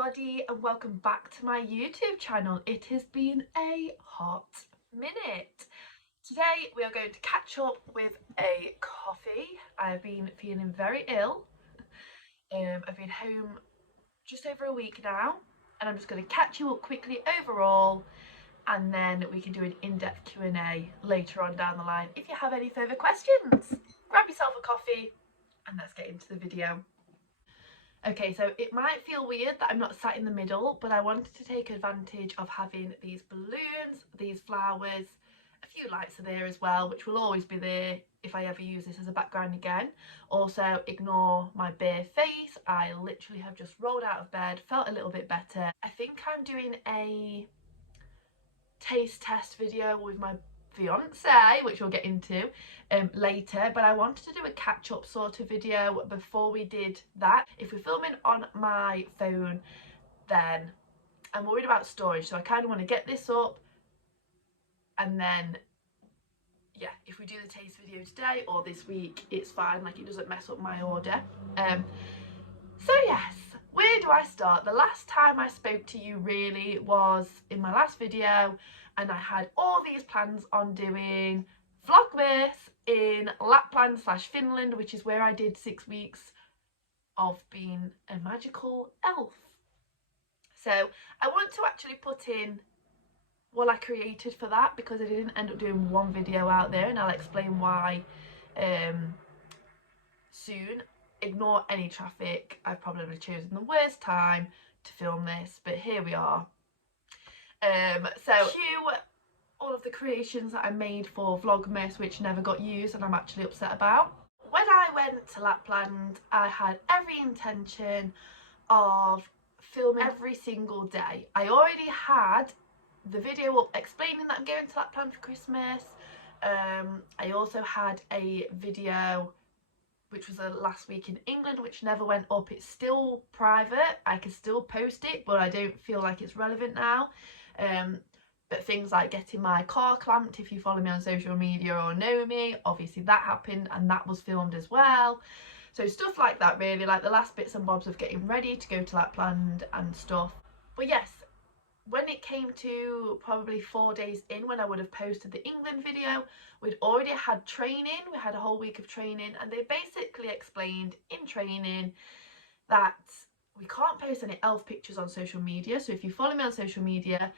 everybody and welcome back to my YouTube channel. It has been a hot minute. Today we are going to catch up with a coffee. I've been feeling very ill. I've been home just over a week now and I'm just going to catch you up quickly overall, and then we can do an in-depth Q&A later on down the line if you have any further questions. Grab yourself a coffee and let's get into the video. Okay, so it might feel weird that I'm not sat in the middle, but I wanted to take advantage of having these balloons, these flowers, a few lights are there as well, which will always be there if I ever use this as a background again. Also, ignore my bare face. I literally have just rolled out of bed, felt a little bit better. I think I'm doing a taste test video with my fiance, which we'll get into later, but I wanted to do a catch-up sort of video before we did that. If we're filming on my phone, then I'm worried about storage, so I kind of want to get this up, and then yeah, if we do the taste video today or this week, it's fine, like it doesn't mess up my order. So yes, where do I start? The last time I spoke to you really was in my last video, and I had all these plans on doing Vlogmas in Lapland/Finland, which is where I did 6 weeks of being a magical elf. So I want to actually put in what I created for that, because I didn't end up doing one video out there, and I'll explain why soon. Ignore any traffic. I've probably chosen the worst time to film this, but here we are. So cue all of the creations that I made for Vlogmas which never got used and I'm actually upset about. When I went to Lapland, I had every intention of filming every single day. I already had the video up explaining that I'm going to Lapland for Christmas. I also had a video which was the last week in England, which never went up. It's still private, I can still post it, but I don't feel like it's relevant now. But things like getting my car clamped, if you follow me on social media or know me, obviously that happened and that was filmed as well. So stuff like that really, like the last bits and bobs of getting ready to go to Lapland and stuff. But yes, when it came to probably 4 days in, when I would have posted the England video, we'd already had training. We had a whole week of training, and they basically explained in training that we can't post any elf pictures on social media. So if you follow me on social media,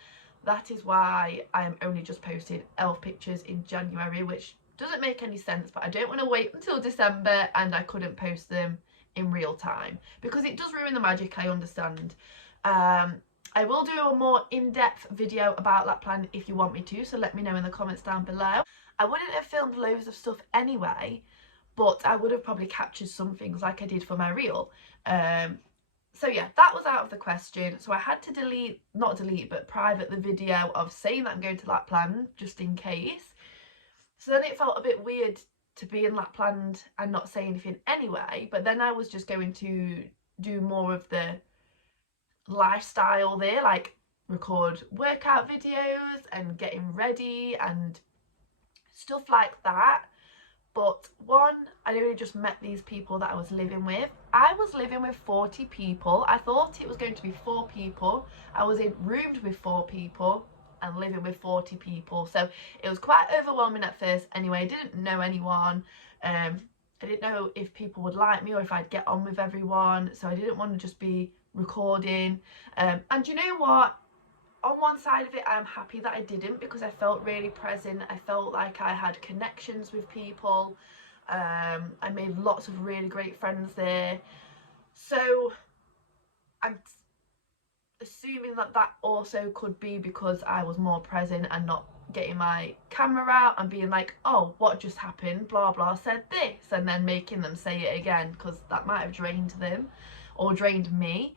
that is why I am only just posting elf pictures in January, which doesn't make any sense, but I don't want to wait until December and I couldn't post them in real time because it does ruin the magic, I understand. I will do a more in-depth video about Lapland if you want me to, so let me know in the comments down below. I wouldn't have filmed loads of stuff anyway, but I would have probably captured some things like I did for my reel. So yeah, that was out of the question. So I had to not delete, but private the video of saying that I'm going to Lapland just in case. So then it felt a bit weird to be in Lapland and not say anything anyway, but then I was just going to do more of the lifestyle there, like record workout videos and getting ready and stuff like that. But one, I'd only just met these people that I was living with. I was living with 40 people. I thought it was going to be 4 people. I was roomed with 4 people and living with 40 people. So it was quite overwhelming at first anyway. I didn't know anyone. I didn't know if people would like me or if I'd get on with everyone. So I didn't want to just be recording. And you know what? On one side of it, I'm happy that I didn't, because I felt really present. I felt like I had connections with people. I made lots of really great friends there. So I'm assuming that that also could be because I was more present and not getting my camera out and being like, oh, what just happened, blah blah said this, and then making them say it again, because that might have drained them or drained me.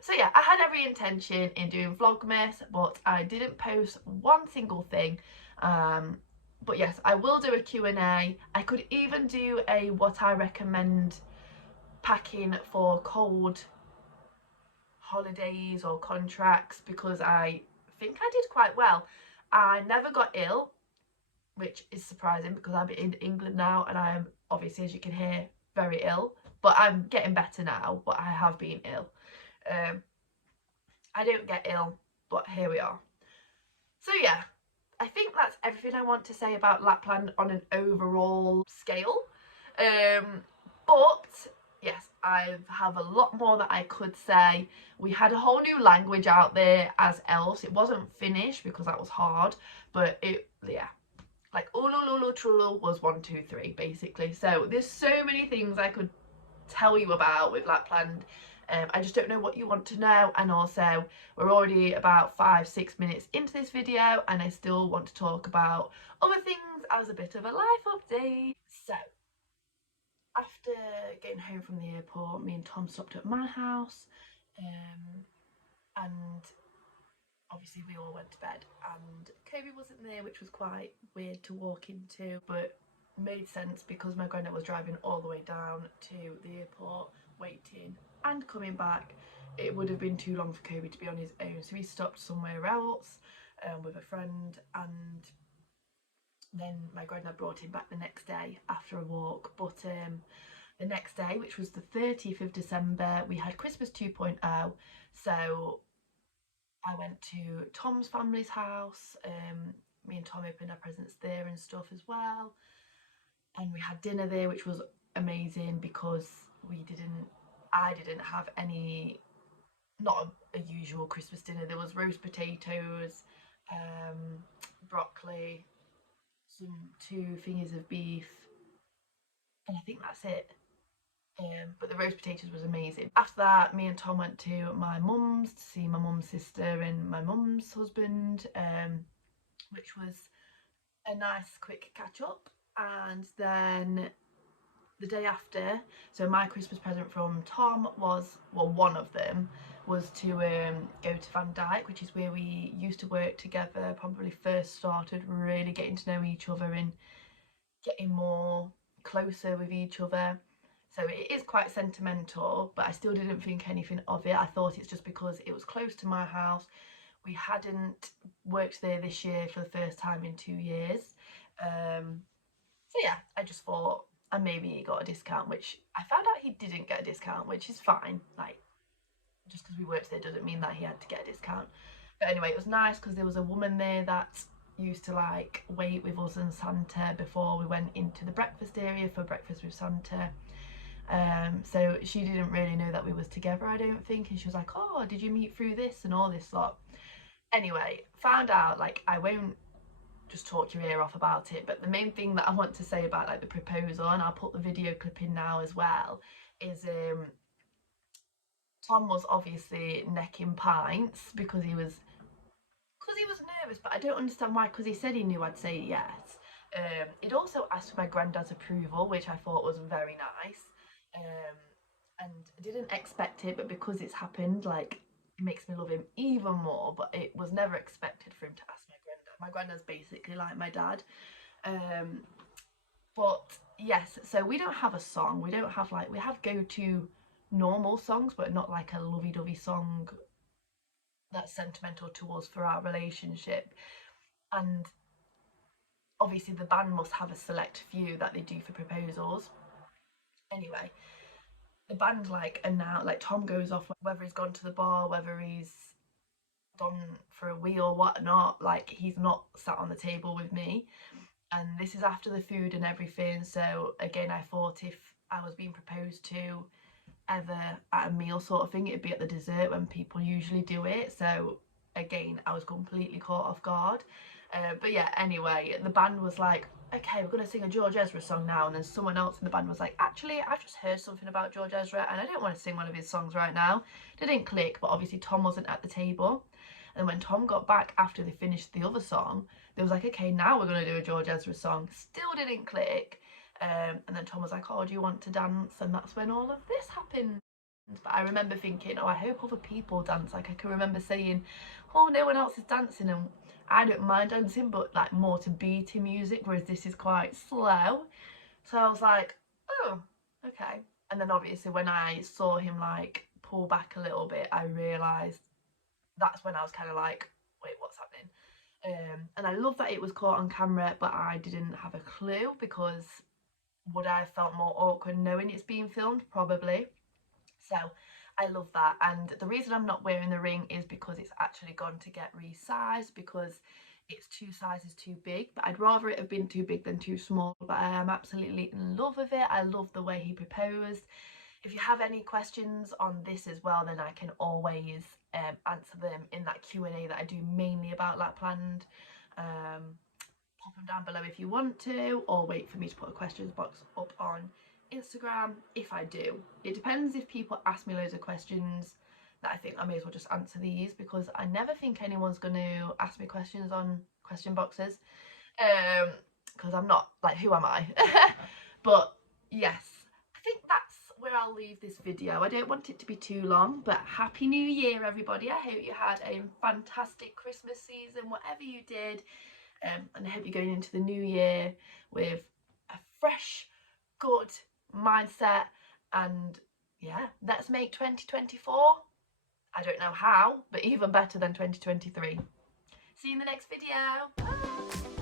So yeah, I had every intention in doing Vlogmas, but I didn't post one single thing. But yes, I will do a Q&A. I could even do a what I recommend packing for cold holidays or contracts, because I think I did quite well. I never got ill, which is surprising because I'm in England now and I'm obviously, as you can hear, very ill, but I'm getting better now, but I have been ill. I don't get ill, but here we are. So yeah, I think that's everything I want to say about Lapland on an overall scale. But yes, I have a lot more that I could say. We had a whole new language out there as Elves. It wasn't Finnish because that was hard, but yeah, like Ulululu Trulu was 1, 2, 3 basically. So there's so many things I could tell you about with Lapland. I just don't know what you want to know, and also we're already about 5-6 minutes into this video and I still want to talk about other things as a bit of a life update. So after getting home from the airport, me and Tom stopped at my house, and obviously we all went to bed, and Kobe wasn't there, which was quite weird to walk into, but made sense because my granddad was driving all the way down to the airport, waiting and coming back. It would have been too long for Kobe to be on his own, so he stopped somewhere else with a friend, and then my granddad brought him back the next day after a walk. But the next day, which was the 30th of December, we had Christmas 2.0, so I went to Tom's family's house. Me and Tom opened our presents there and stuff as well, and we had dinner there, which was amazing because I didn't have any, not a usual Christmas dinner. There was roast potatoes, broccoli, some 2 fingers of beef, and I think that's it. But the roast potatoes was amazing. After that, me and Tom went to my mum's to see my mum's sister and my mum's husband, which was a nice quick catch up. And then the day after, so my Christmas present from Tom was, well, one of them was to go to Van Dijk, which is where we used to work together, probably first started really getting to know each other and getting more closer with each other. So it is quite sentimental, but I still didn't think anything of it. I thought it's just because it was close to my house. We hadn't worked there this year for the first time in 2 years. So yeah, I just thought, and maybe he got a discount, which I found out he didn't get a discount, which is fine. Like, just because we worked there doesn't mean that he had to get a discount. But anyway, it was nice because there was a woman there that used to like wait with us and Santa before we went into the breakfast area for breakfast with Santa. So she didn't really know that we was together, I don't think, and she was like, oh, did you meet through this and all this lot. Anyway, found out, like, I won't just talk your ear off about it, but the main thing that I want to say about like the proposal, and I'll put the video clip in now as well, is Tom was obviously necking pints because he was nervous, but I don't understand why, because he said he knew I'd say yes. He'd also asked for my granddad's approval, which I thought was very nice, and I didn't expect it, but because it's happened, like, it makes me love him even more. But it was never expected for him to ask my granddad. My granddad's basically like my dad. But yes, so we don't have a song. We don't have, like, we have go-to normal songs, but not like a lovey-dovey song that's sentimental to us for our relationship. And obviously the band must have a select few that they do for proposals. Anyway, the band, like, and now, like, Tom goes off, whether he's gone to the bar, whether he's gone for a wee or whatnot, like, he's not sat on the table with me. And this is after the food and everything, so again, I thought if I was being proposed to ever at a meal sort of thing, it'd be at the dessert when people usually do it. So again, I was completely caught off guard. But yeah, anyway, the band was like, okay, we're going to sing a George Ezra song now. And then someone else in the band was like, actually, I've just heard something about George Ezra and I don't want to sing one of his songs right now. It didn't click, but obviously Tom wasn't at the table. And when Tom got back after they finished the other song, they was like, okay, now we're going to do a George Ezra song. Still didn't click. And then Tom was like, oh, do you want to dance? And that's when all of this happened. But I remember thinking, oh, I hope other people dance. Like, I can remember saying, oh, no one else is dancing, and I don't mind dancing, but like more to beating music, whereas this is quite slow. So I was like, oh, okay. And then obviously when I saw him like pull back a little bit, I realised that's when I was kind of like, wait, what's happening? And I love that it was caught on camera, but I didn't have a clue, because would I have felt more awkward knowing it's being filmed? Probably. So I love that. And the reason I'm not wearing the ring is because it's actually gone to get resized, because it's 2 sizes too big. But I'd rather it have been too big than too small. But I am absolutely in love with it. I love the way he proposed. If you have any questions on this as well, then I can always answer them in that Q&A that I do mainly about Lapland. Pop them down below if you want to, or wait for me to put a questions box up on Instagram if I do. It depends. If people ask me loads of questions that I think I may as well just answer these, because I never think anyone's going to ask me questions on question boxes, because I'm not, like, who am I? But yes, I think that's where I'll leave this video. I don't want it to be too long, but Happy New Year everybody. I hope you had a fantastic Christmas season, whatever you did, and I hope you're going into the new year with a fresh, good mindset. And yeah, let's make 2024, I don't know how, but even better than 2023. See you in the next video. Bye.